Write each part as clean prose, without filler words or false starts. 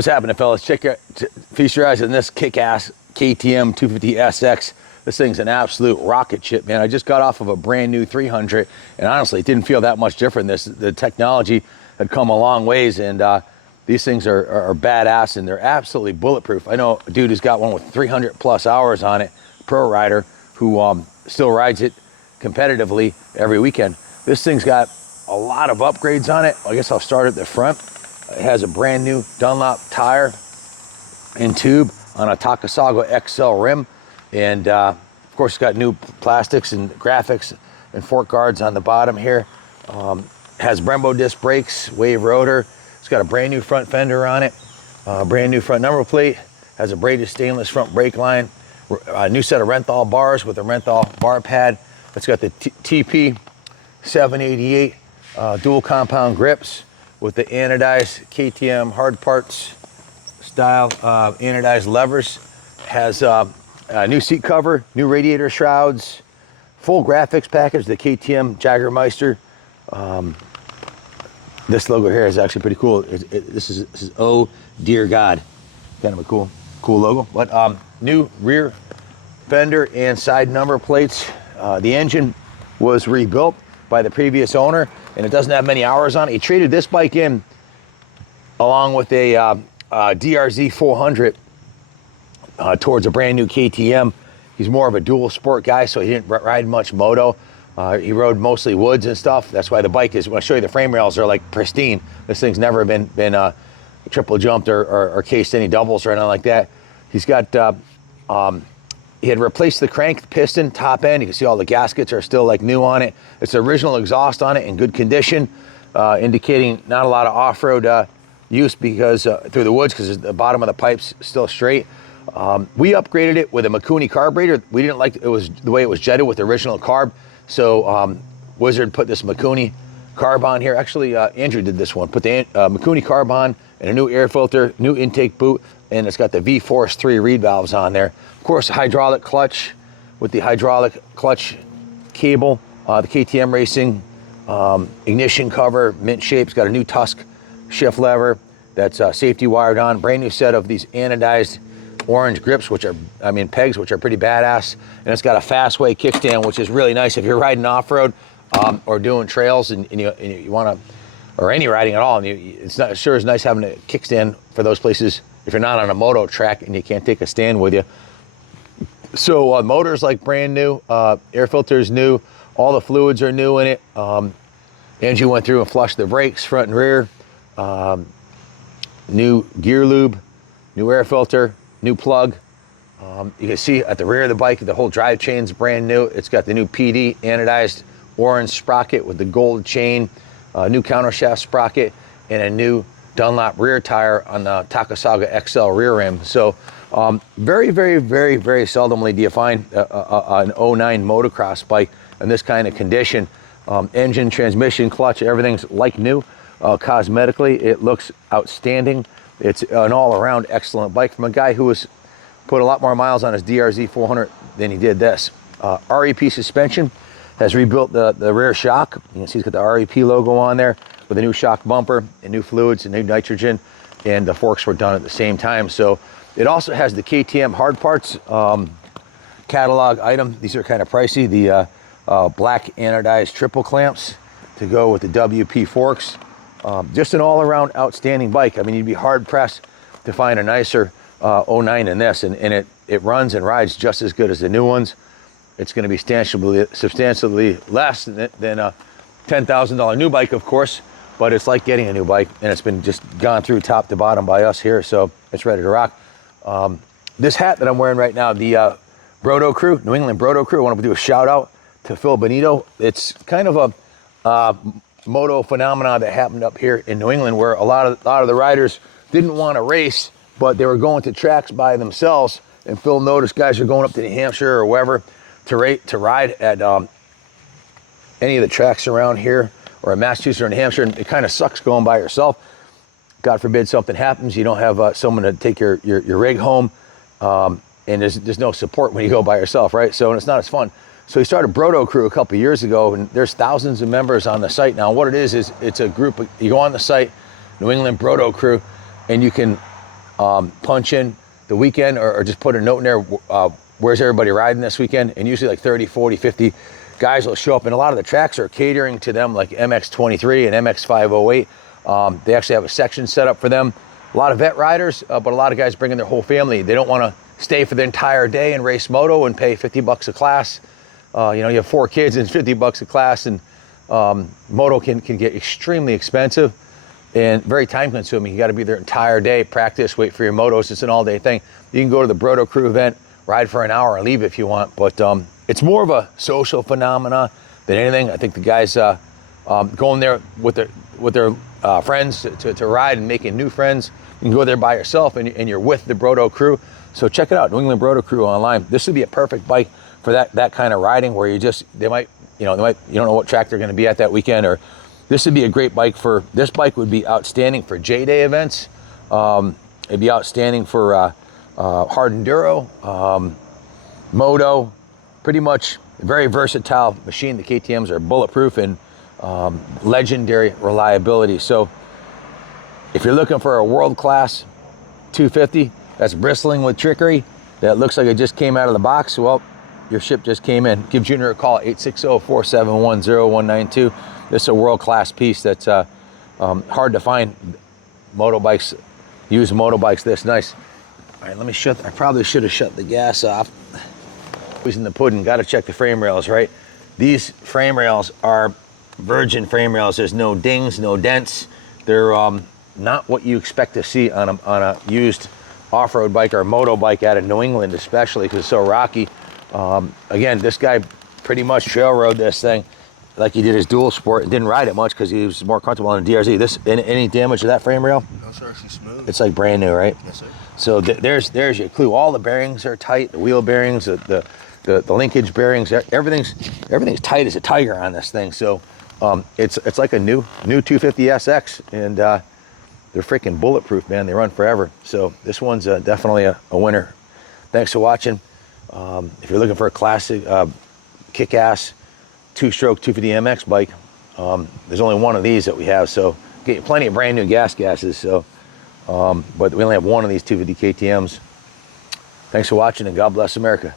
What's happening, fellas? Feast your eyes on this kick-ass KTM 250SX. This thing's an absolute rocket ship, man. I just got off of a brand new 300, and honestly, it didn't feel that much different. The technology had come a long ways, and these things are badass, and they're absolutely bulletproof. I know a dude who's got one with 300 plus hours on it, pro rider, who still rides it competitively every weekend. This thing's got a lot of upgrades on it. I guess I'll start at the front. It has a brand new Dunlop tire and tube on a Takasago XL rim. And of course, it's got new plastics and graphics and fork guards on the bottom here. Has Brembo disc brakes, wave rotor. It's got a brand new front fender on it, brand new front number plate. Has a braided stainless front brake line, a new set of Renthal bars with a Renthal bar pad. It's got the TP 788 dual compound grips with the anodized KTM hard parts style anodized levers. Has a new seat cover, new radiator shrouds, full graphics package, the KTM Jagermeister. This logo here is actually pretty cool. This is Oh Dear God. Kind of a cool logo. But new rear fender and side number plates. The engine was rebuilt by the previous owner, and it doesn't have many hours on it. He traded this bike in along with a DRZ 400 towards a brand new KTM. He's more of a dual sport guy, so he didn't ride much moto. He rode mostly woods and stuff. That's why the bike is, when I show you the frame rails, are like pristine. This thing's never been triple jumped or cased any doubles or anything like that. He's got, he had replaced the crank piston top end. You can see all the gaskets are still like new on it. It's the original exhaust on it in good condition, indicating not a lot of off-road use because through the woods, because the bottom of the pipe's still straight. We upgraded it with a Mikuni carburetor. We didn't like the way it was jetted with the original carb. So Wizard put this Mikuni carb on here. Actually, Andrew did this one. Put the Mikuni carb on and a new air filter, new intake boot, and it's got the V-Force 3 reed valves on there. Of course, hydraulic clutch with the hydraulic clutch cable. The KTM Racing ignition cover, mint shape. It's got a new Tusk shift lever that's safety wired on. Brand new set of these anodized orange grips, which are, pegs, which are pretty badass. And it's got a Fastway kickstand, which is really nice if you're riding off-road or doing trails and you want to, or any riding at all. And it's not sure is nice having a kickstand for those places if you're not on a moto track and you can't take a stand with you. So motor's like brand new, air filter's new, all the fluids are new in it. Angie went through and flushed the brakes, front and rear. New gear lube, new air filter, new plug. You can see at the rear of the bike, the whole drive chain's brand new. It's got the new PD anodized orange sprocket with the gold chain, new countershaft sprocket, and a new Dunlop rear tire on the Takasago XL rear rim. So very, very, very, very seldomly do you find an 09 motocross bike in this kind of condition. Engine, transmission, clutch, everything's like new. Cosmetically, it looks outstanding. It's an all-around excellent bike from a guy who has put a lot more miles on his DRZ 400 than he did this. REP suspension has rebuilt the rear shock. You can see it's got the REP logo on there with a new shock bumper and new fluids and new nitrogen, and the forks were done at the same time. So it also has the KTM hard parts catalog item. These are kind of pricey. The black anodized triple clamps to go with the WP forks. Just an all-around outstanding bike. You'd be hard-pressed to find a nicer 09 than this, and it runs and rides just as good as the new ones. It's going to be substantially less than a $10,000 new bike, of course, but it's like getting a new bike, and it's been just gone through top to bottom by us here, so it's ready to rock. This hat that I'm wearing right now, the Brodo Crew, New England Brodo Crew, I want to do a shout-out to Phil Benito. It's kind of a moto phenomena that happened up here in New England, where a lot of the riders didn't want to race, but they were going to tracks by themselves. And Phil noticed guys are going up to New Hampshire or wherever to ride at any of the tracks around here, or in Massachusetts or New Hampshire. And it kind of sucks going by yourself. God forbid something happens, you don't have someone to take your rig home, and there's no support when you go by yourself, right? So, and it's not as fun. So he started Brodo Crew a couple years ago, and there's thousands of members on the site now. What it is it's a group. You go on the site, New England Brodo Crew, and you can punch in the weekend or just put a note in there, where's everybody riding this weekend? And usually like 30, 40, 50 guys will show up, and a lot of the tracks are catering to them, like MX23 and MX508. They actually have a section set up for them. A lot of vet riders, but a lot of guys bringing their whole family. They don't want to stay for the entire day and race moto and pay 50 bucks a class. You know, you have 4 kids and 50 bucks a class, and moto can get extremely expensive and very time consuming. You got to be there entire day, practice, wait for your motos. It's an all day thing. You can go to the Brodo Crew event, ride for an hour and leave if you want, but it's more of a social phenomena than anything. I think the guys going there with their friends to ride and making new friends. You can go there by yourself and you're with the Brodo Crew. So check it out, New England Brodo Crew online. This would be a perfect bike for that kind of riding, where you don't know what track they're going to be at that weekend, or this would be a great bike for. This bike would be outstanding for J-Day events. It'd be outstanding for hard enduro, moto. Pretty much a very versatile machine. The KTMs are bulletproof and legendary reliability. So if you're looking for a world-class 250 that's bristling with trickery, that looks like it just came out of the box, well, your ship just came in. Give Junior a call, 860-471-0192. This is a world-class piece that's hard to find. Motorbikes, used motorbikes this nice. All right, let me shut. I probably should have shut the gas off. Who's in the pudding? Got to check the frame rails, right? These frame rails are virgin frame rails. There's no dings, no dents. They're not what you expect to see on a used off-road bike or a moto bike out of New England, especially because it's so rocky. Again, this guy pretty much trail rode this thing like he did his dual sport and didn't ride it much because he was more comfortable on a DRZ. Any damage to that frame rail? No, sir. She's smooth. It's like brand new, right? Yes, sir. So there's your clue. All the bearings are tight. The wheel bearings, the linkage bearings, everything's tight as a tiger on this thing. So it's like a new 250 SX, and they're freaking bulletproof, man. They run forever. So this one's definitely a winner. Thanks for watching. If you're looking for a classic, kick-ass, 2-stroke 250 MX bike, there's only one of these that we have. So get you plenty of brand new gases. So, but we only have one of these 250 KTMs. Thanks for watching, and God bless America.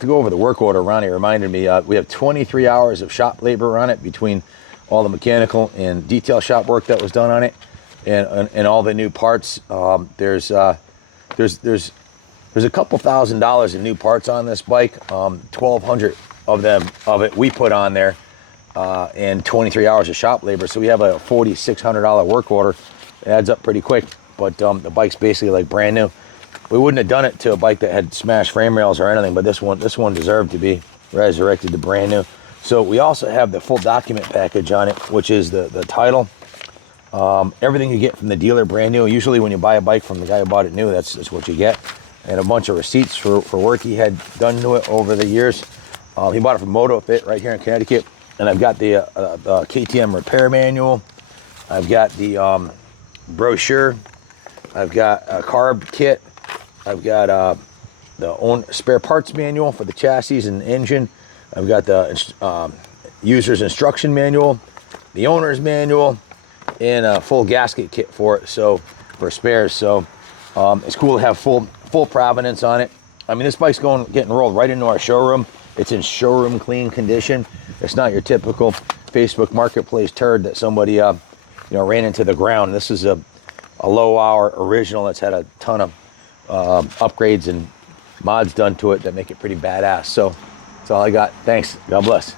To go over the work order, Ronnie reminded me, we have 23 hours of shop labor on it between all the mechanical and detail shop work that was done on it, and all the new parts. There's a couple $1,000s in new parts on this bike. 1,200 of it we put on there, and 23 hours of shop labor. So we have a $4,600 work order. It adds up pretty quick, but the bike's basically like brand new. We wouldn't have done it to a bike that had smashed frame rails or anything, but this one deserved to be resurrected to brand new. So we also have the full document package on it, which is the title, everything you get from the dealer brand new. Usually when you buy a bike from the guy who bought it new, that's what you get, and a bunch of receipts for work he had done to it over the years. He bought it from MotoFit right here in Connecticut, and I've got the KTM repair manual. I've got the brochure. I've got a carb kit. I've got the spare parts manual for the chassis and engine. I've got the user's instruction manual, the owner's manual, and a full gasket kit for it. So for spares. So it's cool to have full provenance on it. I mean, this bike's getting rolled right into our showroom. It's in showroom clean condition. It's not your typical Facebook Marketplace turd that somebody ran into the ground. This is a low hour original that's had a ton of upgrades and mods done to it that make it pretty badass. So that's all I got. Thanks. God bless.